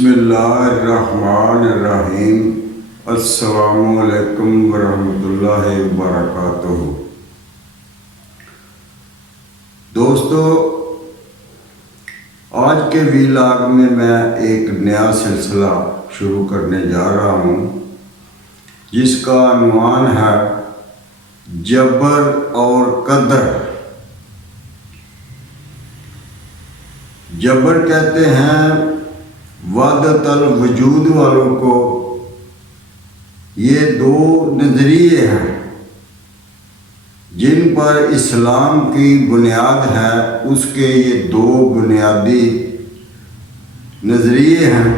بسم اللہ الرحمن الرحیم۔ السلام علیکم ورحمۃ اللہ وبرکاتہ۔ دوستو، آج کے ویلاگ میں ایک نیا سلسلہ شروع کرنے جا رہا ہوں جس کا عنوان ہے جبر اور قدر۔ جبر کہتے ہیں وحدت الوجود والوں کو۔ یہ دو نظریے ہیں جن پر اسلام کی بنیاد ہے، اس کے یہ دو بنیادی نظریے ہیں۔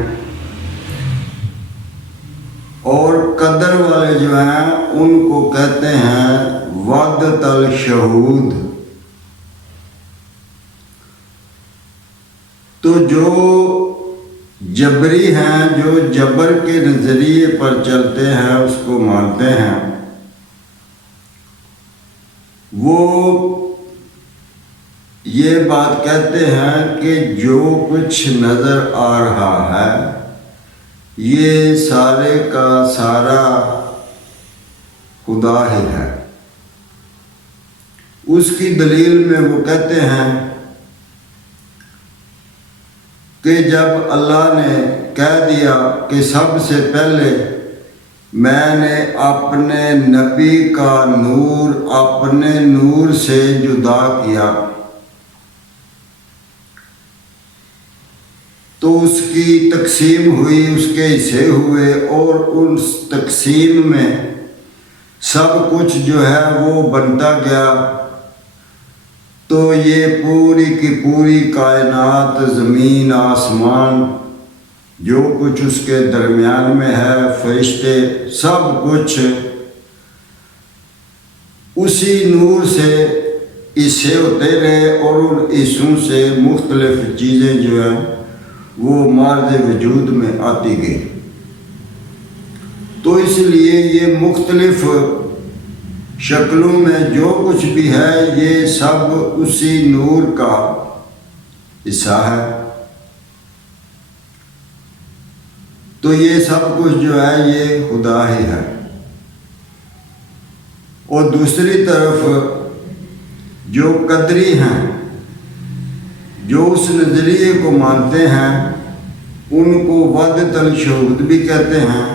اور قدر والے جو ہیں ان کو کہتے ہیں وحدت الشہود۔ تو جو جبری ہیں، جو جبر کے نظریے پر چلتے ہیں، اس کو مانتے ہیں، وہ یہ بات کہتے ہیں کہ جو کچھ نظر آ رہا ہے یہ سارے کا سارا خدا ہی ہے۔ اس کی دلیل میں وہ کہتے ہیں کہ جب اللہ نے کہہ دیا کہ سب سے پہلے میں نے اپنے نبی کا نور اپنے نور سے جدا کیا، تو اس کی تقسیم ہوئی، اس کے حصے ہوئے، اور اس تقسیم میں سب کچھ جو ہے وہ بنتا گیا۔ تو یہ پوری کی پوری کائنات، زمین، آسمان، جو کچھ اس کے درمیان میں ہے، فرشتے، سب کچھ اسی نور سے حصے ہوتے رہے، اور ان حصوں سے مختلف چیزیں جو ہیں وہ مارد وجود میں آتی گئی۔ تو اس لیے یہ مختلف شکلوں میں جو کچھ بھی ہے یہ سب اسی نور کا حصہ ہے۔ تو یہ سب کچھ جو ہے یہ خدا ہی ہے۔ اور دوسری طرف جو قدری ہیں، جو اس نظریے کو مانتے ہیں، ان کو وحدت الشہود بھی کہتے ہیں۔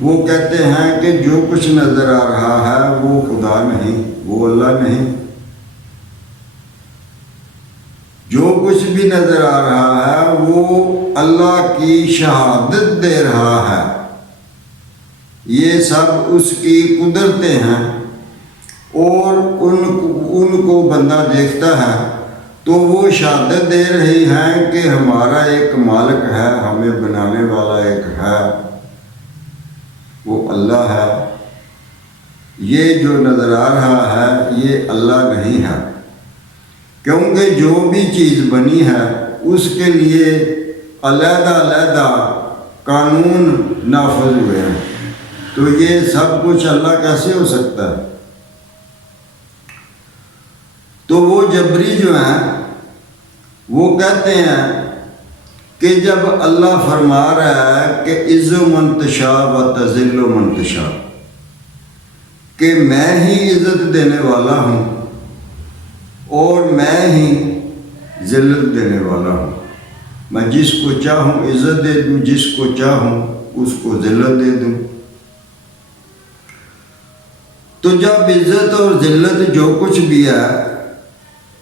وہ کہتے ہیں کہ جو کچھ نظر آ رہا ہے وہ خدا نہیں، وہ اللہ نہیں۔ جو کچھ بھی نظر آ رہا ہے وہ اللہ کی شہادت دے رہا ہے۔ یہ سب اس کی قدرتیں ہیں، اور ان کو بندہ دیکھتا ہے تو وہ شہادت دے رہی ہیں کہ ہمارا ایک مالک ہے، ہمیں بنانے والا ایک ہے، وہ اللہ ہے۔ یہ جو نظر آ رہا ہے یہ اللہ نہیں ہے، کیونکہ جو بھی چیز بنی ہے اس کے لیے علیحدہ علیحدہ قانون نافذ ہوئے ہیں۔ تو یہ سب کچھ اللہ کیسے ہو سکتا ہے؟ تو وہ جبری جو ہیں وہ کہتے ہیں کہ جب اللہ فرما رہا ہے کہ عز من تشاء و تذل من تشاء، کہ میں ہی عزت دینے والا ہوں اور میں ہی ذلت دینے والا ہوں، میں جس کو چاہوں عزت دے دوں، جس کو چاہوں اس کو ذلت دے دوں۔ تو جب عزت اور ذلت جو کچھ بھی ہے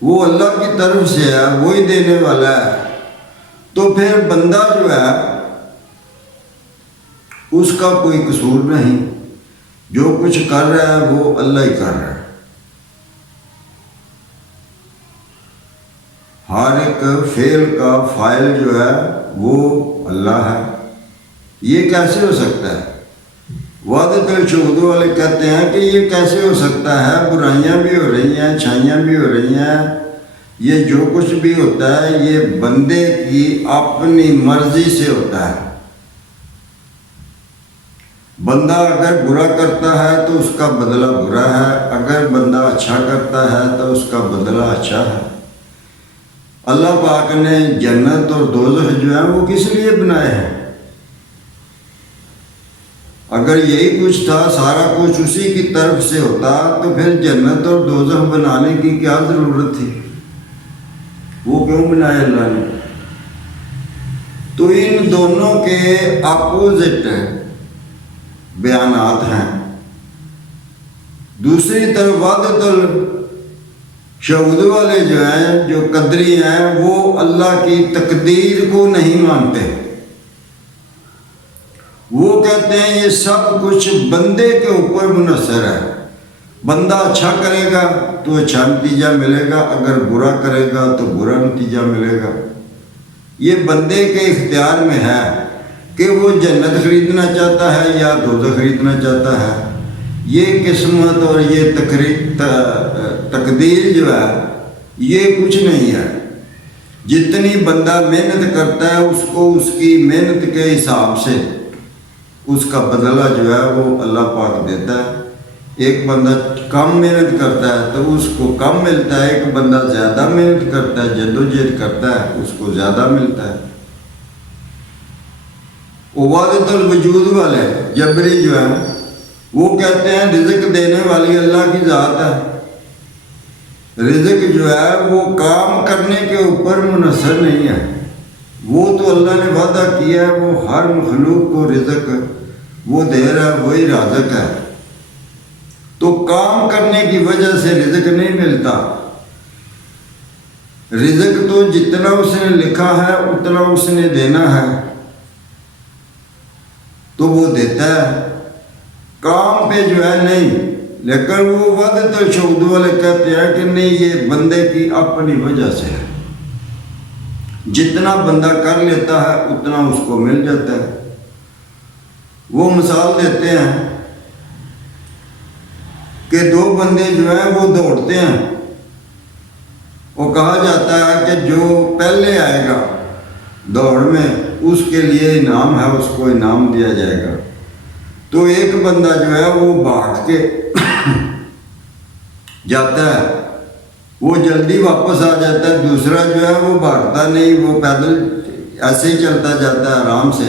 وہ اللہ کی طرف سے ہے، وہی دینے والا ہے، تو پھر بندہ جو ہے اس کا کوئی قصور نہیں۔ جو کچھ کر رہا ہے وہ اللہ ہی کر رہا ہے۔ ہر ایک فعل کا فاعل جو ہے وہ اللہ ہے۔ یہ کیسے ہو سکتا ہے؟ وحدت الشہود والے کہتے ہیں کہ یہ کیسے ہو سکتا ہے؟ برائیاں بھی ہو رہی ہیں، اچھائیاں بھی ہو رہی ہیں، یہ جو کچھ بھی ہوتا ہے یہ بندے کی اپنی مرضی سے ہوتا ہے۔ بندہ اگر برا کرتا ہے تو اس کا بدلہ برا ہے، اگر بندہ اچھا کرتا ہے تو اس کا بدلہ اچھا ہے۔ اللہ پاک نے جنت اور دوزخ جو ہیں وہ کس لیے بنائے ہیں؟ اگر یہی کچھ تھا، سارا کچھ اسی کی طرف سے ہوتا تو پھر جنت اور دوزخ بنانے کی کیا ضرورت تھی؟ وہ کیوں بنائے اللہ نے؟ تو ان دونوں کے اپوزٹ بیانات ہیں۔ دوسری طرف وحدت الشہود والے جو ہیں، جو قدری ہیں، وہ اللہ کی تقدیر کو نہیں مانتے۔ وہ کہتے ہیں یہ سب کچھ بندے کے اوپر منحصر ہے، بندہ اچھا کرے گا تو اچھا نتیجہ ملے گا، اگر برا کرے گا تو برا نتیجہ ملے گا۔ یہ بندے کے اختیار میں ہے کہ وہ جنت خریدنا چاہتا ہے یا دوزخ خریدنا چاہتا ہے۔ یہ قسمت اور یہ تقدیر جو ہے یہ کچھ نہیں ہے۔ جتنی بندہ محنت کرتا ہے اس کو اس کی محنت کے حساب سے اس کا بدلہ جو ہے وہ اللہ پاک دیتا ہے۔ ایک بندہ کم محنت کرتا ہے تو اس کو کم ملتا ہے، ایک بندہ زیادہ محنت کرتا ہے، جدوجہد کرتا ہے، اس کو زیادہ ملتا ہے۔ وحدت الوجود والے جبری جو ہیں وہ کہتے ہیں رزق دینے والی اللہ کی ذات ہے، رزق جو ہے وہ کام کرنے کے اوپر منحصر نہیں ہے۔ وہ تو اللہ نے وعدہ کیا ہے، وہ ہر مخلوق کو رزق وہ دے رہا ہے، وہی رازق ہے۔ تو کام کرنے کی وجہ سے رزق نہیں ملتا، رزق تو جتنا اس نے لکھا ہے اتنا اس نے دینا ہے تو وہ دیتا ہے، کام پہ جو ہے نہیں۔ لیکن وہ وحدت الشہود والے کہتے ہیں کہ نہیں، یہ بندے کی اپنی وجہ سے ہے، جتنا بندہ کر لیتا ہے اتنا اس کو مل جاتا ہے۔ وہ مثال دیتے ہیں کہ دو بندے جو ہیں وہ دوڑتے ہیں، وہ کہا جاتا ہے کہ جو پہلے آئے گا دوڑ میں اس کے لیے انعام ہے، اس کو انعام دیا جائے گا۔ تو ایک بندہ جو ہے وہ بھاگ کے جاتا ہے، وہ جلدی واپس آ جاتا ہے۔ دوسرا جو ہے وہ بھاگتا نہیں، وہ پیدل ایسے ہی چلتا جاتا ہے آرام سے۔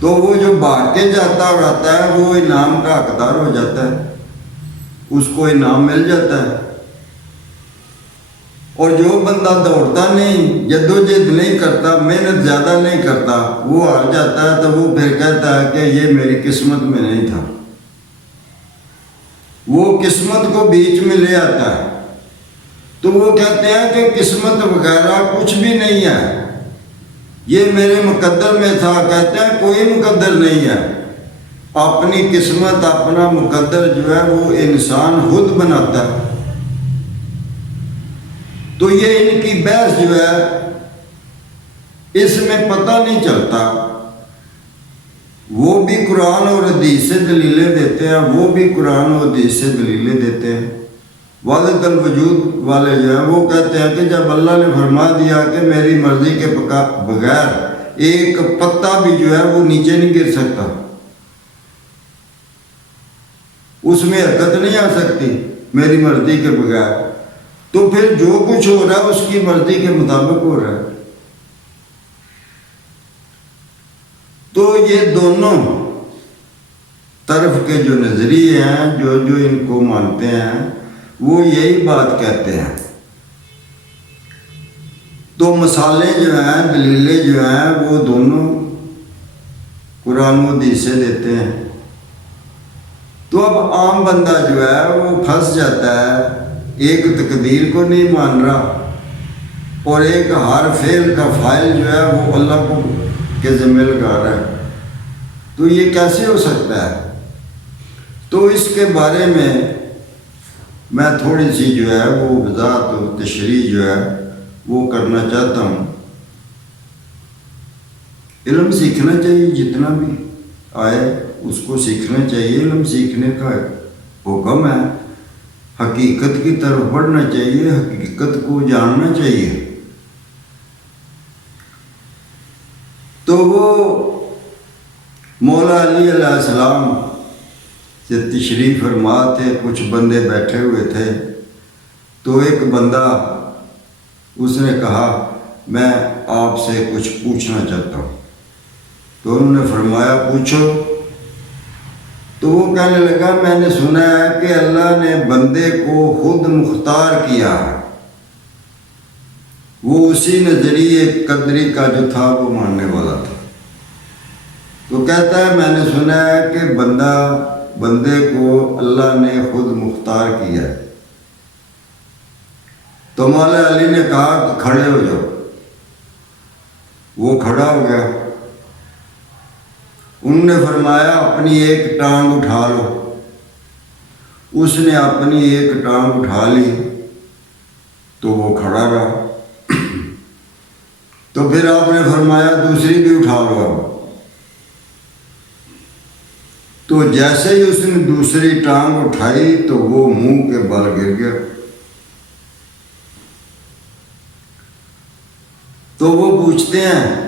تو وہ جو بھاگ کے جاتا اور آتا ہے وہ انعام کا حقدار ہو جاتا ہے، اس کو انعام مل جاتا ہے۔ اور جو بندہ دوڑتا نہیں، جدوجہد نہیں کرتا، محنت زیادہ نہیں کرتا، وہ ہار جاتا ہے، تو وہ پھر کہتا ہے کہ یہ میری قسمت میں نہیں تھا۔ وہ قسمت کو بیچ میں لے آتا ہے، تو وہ کہتے ہیں کہ قسمت وغیرہ کچھ بھی نہیں ہے، یہ میرے مقدر میں تھا۔ کہتے ہیں کوئی مقدر نہیں ہے، اپنی قسمت اپنا مقدر جو ہے وہ انسان خود بناتا ہے۔ تو یہ ان کی بحث جو ہے اس میں پتہ نہیں چلتا، وہ بھی قرآن اور حدیث سے دلیلیں دیتے ہیں، وہ بھی قرآن اور حدیث سے دلیلیں دیتے ہیں۔ وحدت الوجود والے جو ہیں وہ کہتے ہیں کہ جب اللہ نے فرما دیا کہ میری مرضی کے بغیر ایک پتا بھی جو ہے وہ نیچے نہیں گر سکتا، اس میں حرکت نہیں آ سکتی میری مرضی کے بغیر، تو پھر جو کچھ ہو رہا ہے اس کی مرضی کے مطابق ہو رہا ہے۔ تو یہ دونوں طرف کے جو نظریے ہیں، جو ان کو مانتے ہیں، وہ یہی بات کہتے ہیں۔ تو مثالیں جو ہیں، دلیلیں جو ہیں، وہ دونوں قرآن و حدیث سے دیتے ہیں۔ تو اب عام بندہ جو ہے وہ پھنس جاتا ہے، ایک تقدیر کو نہیں مان رہا اور ایک ہر فعل کا فاعل جو ہے وہ اللہ کو کے ذمہ لگا رہا ہے۔ تو یہ کیسے ہو سکتا ہے؟ تو اس کے بارے میں تھوڑی سی جو ہے وہ وضاحت و تشریح جو ہے وہ کرنا چاہتا ہوں۔ علم سیکھنا چاہیے، جتنا بھی آئے اس کو سیکھنا چاہیے، علم سیکھنے کا حکم ہے، حقیقت کی طرف بڑھنا چاہیے، حقیقت کو جاننا چاہیے۔ تو وہ مولا علی علیہ السلام سے تشریف فرما تھے، کچھ بندے بیٹھے ہوئے تھے، تو ایک بندہ اس نے کہا میں آپ سے کچھ پوچھنا چاہتا ہوں۔ تو انہوں نے فرمایا پوچھو. تو وہ کہنے لگا میں نے سنا ہے کہ اللہ نے بندے کو خود مختار کیا ہے. وہ اسی نظریے قدری کا جو تھا وہ ماننے والا تھا. تو کہتا ہے میں نے سنا ہے کہ بندے کو اللہ نے خود مختار کیا ہے. تو مولا علی نے کہا کہ کھڑے ہو جاؤ. وہ کھڑا ہو گیا. انہوں نے فرمایا اپنی ایک ٹانگ اٹھا لو. اس نے اپنی ایک ٹانگ اٹھا لی تو وہ کھڑا رہا. تو پھر آپ نے فرمایا دوسری بھی اٹھا لو. اب تو جیسے ہی اس نے دوسری ٹانگ اٹھائی تو وہ منہ کے بل گر گیا. تو وہ پوچھتے ہیں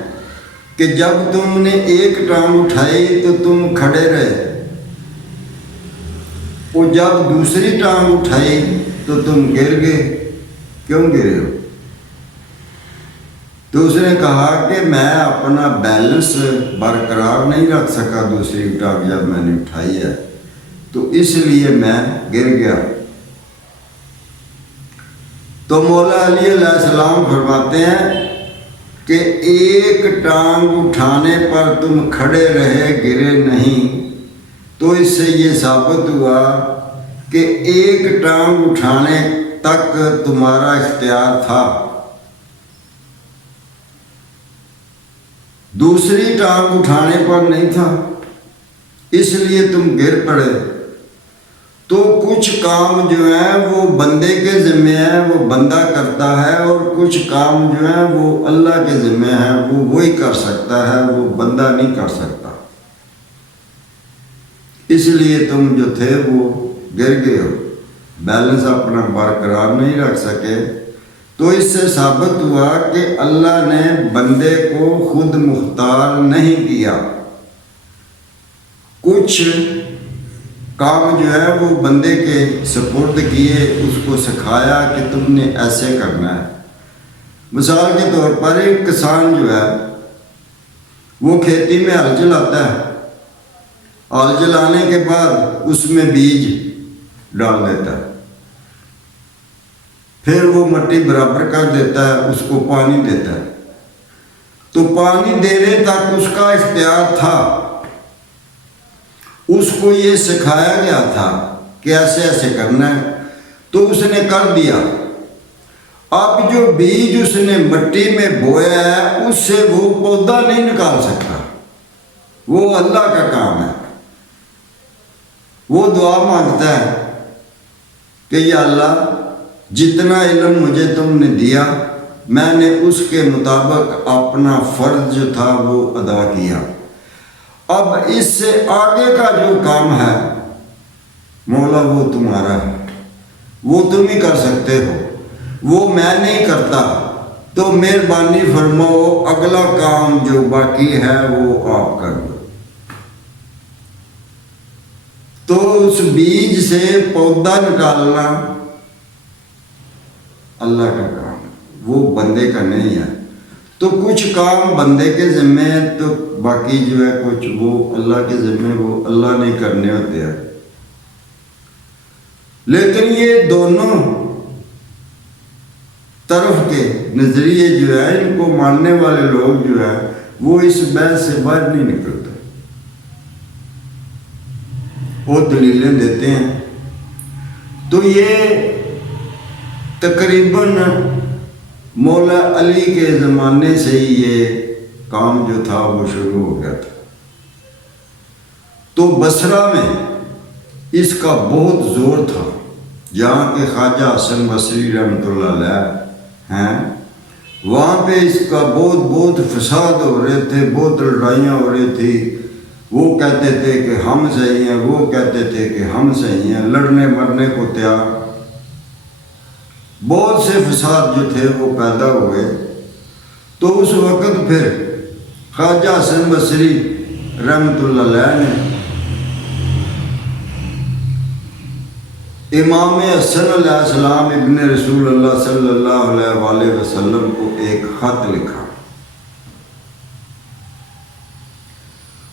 کہ جب تم نے ایک ٹانگ اٹھائی تو تم کھڑے رہے اور جب دوسری ٹانگ اٹھائی تو تم گر گئے, کیوں گرے ہو؟ تو اس نے کہا کہ میں اپنا بیلنس برقرار نہیں رکھ سکا دوسری ٹانگ جب میں نے اٹھائی ہے تو اس لیے میں گر گیا. تو مولا علی علیہ السلام فرماتے ہیں کہ ایک ٹانگ اٹھانے پر تم کھڑے رہے گرے نہیں, تو اس سے یہ ثابت ہوا کہ ایک ٹانگ اٹھانے تک تمہارا اختیار تھا, دوسری ٹانگ اٹھانے پر نہیں تھا, اس لیے تم گر پڑے. تو کچھ کام جو ہیں وہ بندے کے ذمہ ہیں, وہ بندہ کرتا ہے, اور کچھ کام جو ہیں وہ اللہ کے ذمہ ہیں, وہ وہی کر سکتا ہے, وہ بندہ نہیں کر سکتا. اس لیے تم جو تھے وہ گر گئے ہو, بیلنس اپنا برقرار نہیں رکھ سکے. تو اس سے ثابت ہوا کہ اللہ نے بندے کو خود مختار نہیں کیا. کچھ کام جو ہے وہ بندے کے سپرد کیے, اس کو سکھایا کہ تم نے ایسے کرنا ہے. مثال کے طور پر ایک کسان جو ہے وہ کھیتی میں ہل چلاتا ہے, ہل چلانے کے بعد اس میں بیج ڈال دیتا ہے, پھر وہ مٹی برابر کر دیتا ہے, اس کو پانی دیتا ہے. تو پانی دینے تک اس کا اختیار تھا, اس کو یہ سکھایا گیا تھا کہ ایسے ایسے کرنا ہے, تو اس نے کر دیا. اب جو بیج اس نے مٹی میں بویا ہے اس سے وہ پودا نہیں نکال سکتا, وہ اللہ کا کام ہے. وہ دعا مانگتا ہے کہ یا اللہ جتنا علم مجھے تم نے دیا میں نے اس کے مطابق اپنا فرض جو تھا وہ ادا کیا. اب اس سے آگے کا جو کام ہے مولا وہ تمہارا ہے, وہ تم ہی کر سکتے ہو, وہ میں نہیں کرتا. تو مہربانی فرماؤ اگلا کام جو باقی ہے وہ آپ کر دو. تو اس بیج سے پودا نکالنا اللہ کا کام ہے, وہ بندے کا نہیں ہے. تو کچھ کام بندے کے ذمہ ہیں, تو باقی جو ہے کچھ وہ اللہ کے ذمہ, وہ اللہ نہیں کرنے ہوتے ہیں. لیکن یہ دونوں طرف کے نظریے جو ہے ان کو ماننے والے لوگ جو ہے وہ اس بحث سے باہر نہیں نکلتے, وہ دلیلیں دیتے ہیں. تو یہ تقریباً مولا علی کے زمانے سے ہی یہ کام جو تھا وہ شروع ہو گیا تھا. تو بصرہ میں اس کا بہت زور تھا, جہاں کے خواجہ حسن بصری رحمۃ اللہ علیہ ہیں, وہاں پہ اس کا بہت فساد ہو رہے تھے, بہت لڑائیاں ہو رہی تھی. وہ کہتے تھے کہ ہم صحیح ہیں, وہ کہتے تھے کہ ہم صحیح ہیں, لڑنے مرنے کو تیار. بہت سے فساد جو تھے وہ پیدا ہوئے. تو اس وقت پھر خواجہ حسن بصری رحمۃ اللہ علیہ نے امام حسن علیہ السلام ابن رسول اللہ صلی اللہ علیہ وآلہ وسلم کو ایک خط لکھا.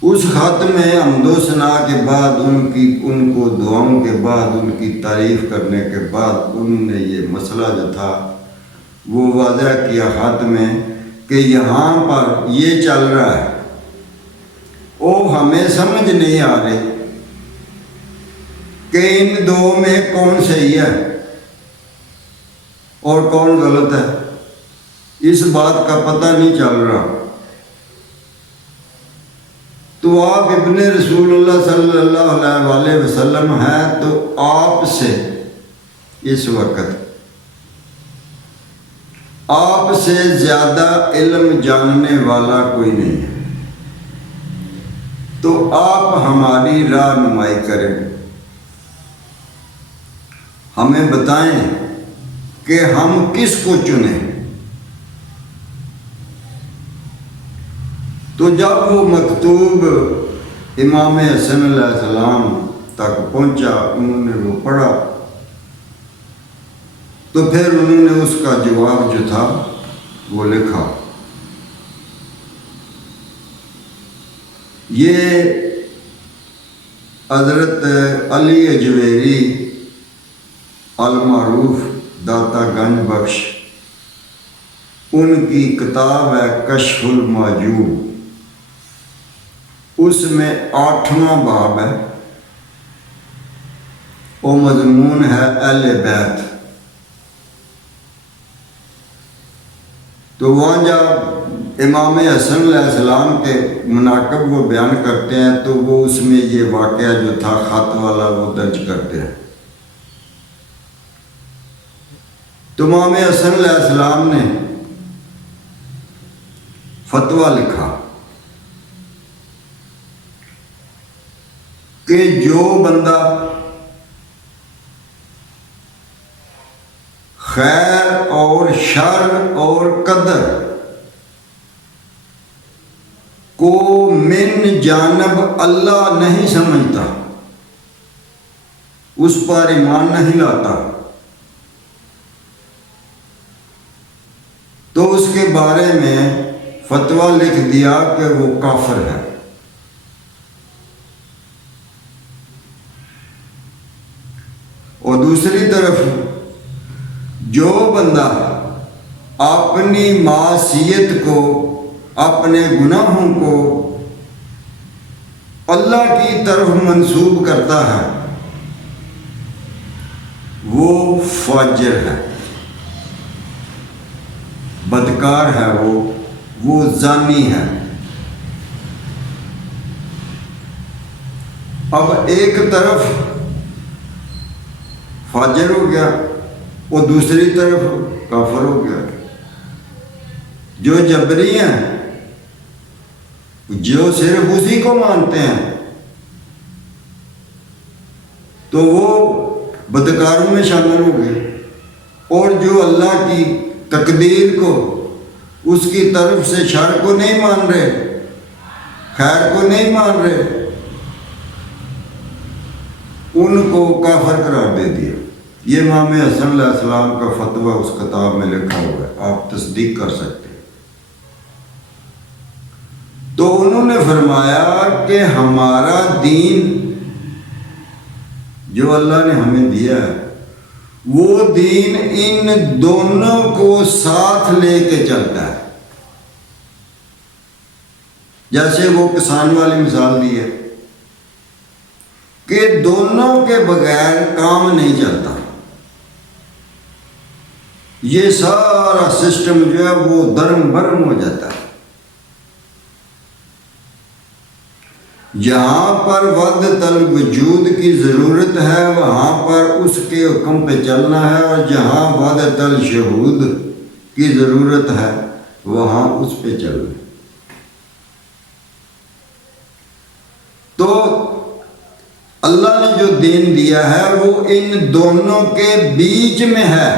اس خط میں حمد و ثنا کے بعد ان کو دعاؤں کے بعد ان کی تعریف کرنے کے بعد انہوں نے یہ مسئلہ جو تھا وہ واضح کیا خط میں کہ یہاں پر یہ چل رہا ہے، وہ ہمیں سمجھ نہیں آ رہے کہ ان دو میں کون صحیح ہے اور کون غلط ہے، اس بات کا پتہ نہیں چل رہا۔ تو آپ ابن رسول اللہ صلی اللہ علیہ وسلم ہیں، تو آپ سے اس وقت آپ سے زیادہ علم جاننے والا کوئی نہیں ہے، تو آپ ہماری رہنمائی کریں، ہمیں بتائیں کہ ہم کس کو چنیں۔ تو جب وہ مکتوب امام حسن علیہ السلام تک پہنچا، انہوں نے وہ پڑھا، تو پھر انہوں نے اس کا جواب جو تھا وہ لکھا۔ یہ حضرت علی اجویری المعروف داتا گنج بخش، ان کی کتاب ہے کشف المحجوب، اس میں 8واں باب ہے، وہ مضمون ہے اہل بیت۔ تو وہاں جب امام حسن علیہ السلام کے مناقب وہ بیان کرتے ہیں تو وہ اس میں یہ واقعہ جو تھا خط والا وہ درج کرتے ہیں۔ تو امام حسن علیہ السلام نے فتویٰ لکھا کہ جو بندہ خیر اور شر اور قدر کو من جانب اللہ نہیں سمجھتا، اس پر ایمان نہیں لاتا، تو اس کے بارے میں فتویٰ لکھ دیا کہ وہ کافر ہے۔ اور دوسری طرف جو بندہ اپنی معصیت کو، اپنے گناہوں کو اللہ کی طرف منسوب کرتا ہے، وہ فاجر ہے، بدکار ہے، وہ زانی ہے۔ اب ایک طرف فاجر ہو گیا اور دوسری طرف کافر ہو گیا۔ جو جبری ہیں، جو صرف اسی کو مانتے ہیں، تو وہ بدکاروں میں شامل ہو گئے، اور جو اللہ کی تقدیر کو، اس کی طرف سے شر کو نہیں مان رہے، خیر کو نہیں مان رہے، ان کو کافر قرار دے دیا۔ یہ امام حسن علیہ السلام کا فتویٰ اس کتاب میں لکھا ہوا ہے، آپ تصدیق کر سکتے ہیں۔ تو انہوں نے فرمایا کہ ہمارا دین جو اللہ نے ہمیں دیا ہے، وہ دین ان دونوں کو ساتھ لے کے چلتا ہے۔ جیسے وہ کسان والی مثال دی ہے کہ دونوں کے بغیر کام نہیں چلتا، یہ سارا سسٹم جو ہے وہ درم برم ہو جاتا ہے۔ جہاں پر وحدت الوجود کی ضرورت ہے وہاں پر اس کے حکم پہ چلنا ہے، اور جہاں وحدت الشہود کی ضرورت ہے وہاں اس پہ چلنا ہے۔ تو اللہ نے جو دین دیا ہے وہ ان دونوں کے بیچ میں ہے،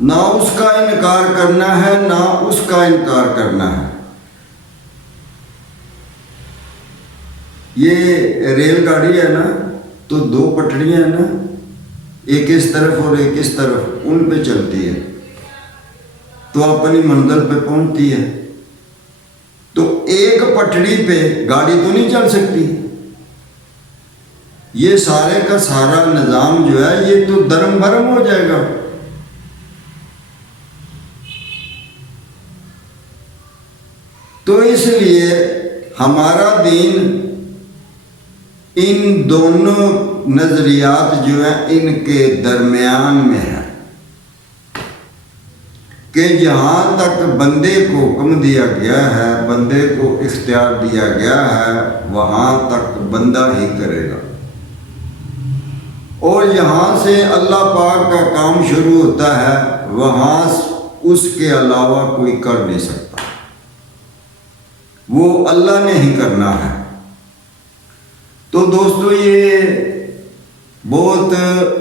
نہ اس کا انکار کرنا ہے نہ اس کا انکار کرنا ہے۔ یہ ریل گاڑی ہے نا، تو دو پٹڑیاں ہیں نا، ایک اس طرف اور ایک اس طرف، ان پہ چلتی ہے تو اپنی منزل پہ پہنچتی ہے۔ تو ایک پٹڑی پہ گاڑی تو نہیں چل سکتی. یہ سارے کا سارا نظام جو ہے یہ تو درم برم ہو جائے گا. تو اس لیے ہمارا دین ان دونوں نظریات جو ہیں ان کے درمیان میں ہے کہ جہاں تک بندے کو حکم دیا گیا ہے، بندے کو اختیار دیا گیا ہے، وہاں تک بندہ ہی کرے گا، اور یہاں سے اللہ پاک کا کام شروع ہوتا ہے، وہاں اس کے علاوہ کوئی کر نہیں سکتا، وہ اللہ نے ہی کرنا ہے. تو دوستو یہ بہت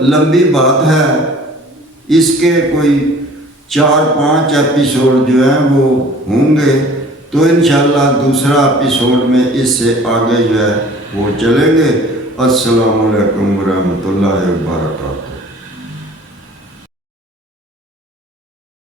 لمبی بات ہے، اس کے کوئی 4-5 ایپیسوڈ جو ہیں وہ ہوں گے، تو انشاءاللہ دوسرا ایپیسوڈ میں اس سے آگے جو ہے وہ چلیں گے. السلام علیکم ورحمۃ اللہ وبرکاتہ.